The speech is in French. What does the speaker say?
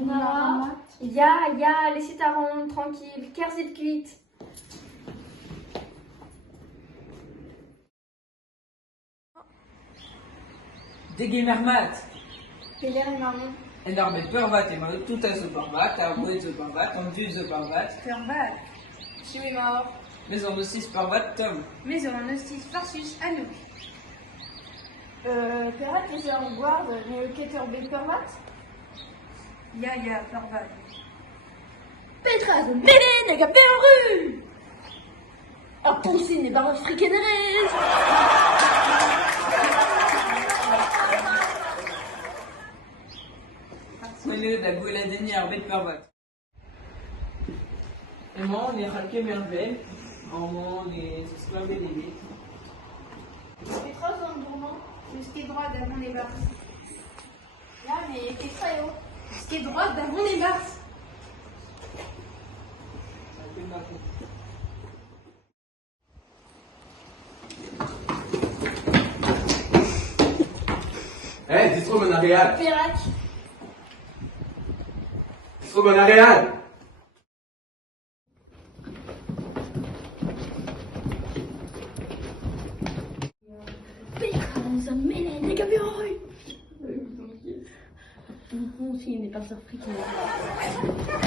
Ja, ja, laissez ta ronde tranquille. Car c'est cuite. Degemermat. Peler et marron. En daar met pervat en maar tout à ce pervat, daar moet ze pervat, on tue ze pervat. Pervat. Tu es mort. Mais on aussi pervat tom. Mais on ne s'y farsus à nous. Pervat, les en guarde, mais le quêteur B pervat. Ja, pervat. Petra, de Mélène, elle a bien en rue. A pousser les barres fricaneres. Soyez la goule la dernière bête pervat. Et moi, on est raqué merveille. On est esclavé des bêtes. Petra, dans le gourmand. Jusqu'à droite d'avant les barres. Là, mais Petra est haut. Jusqu'à droite d'avant les barres. Hey, tu trouves mon aréal? Pérac. Tu trouves mon aréal? Petra, de Mélène, elle a bien en rue. On signe les barres fricaneres.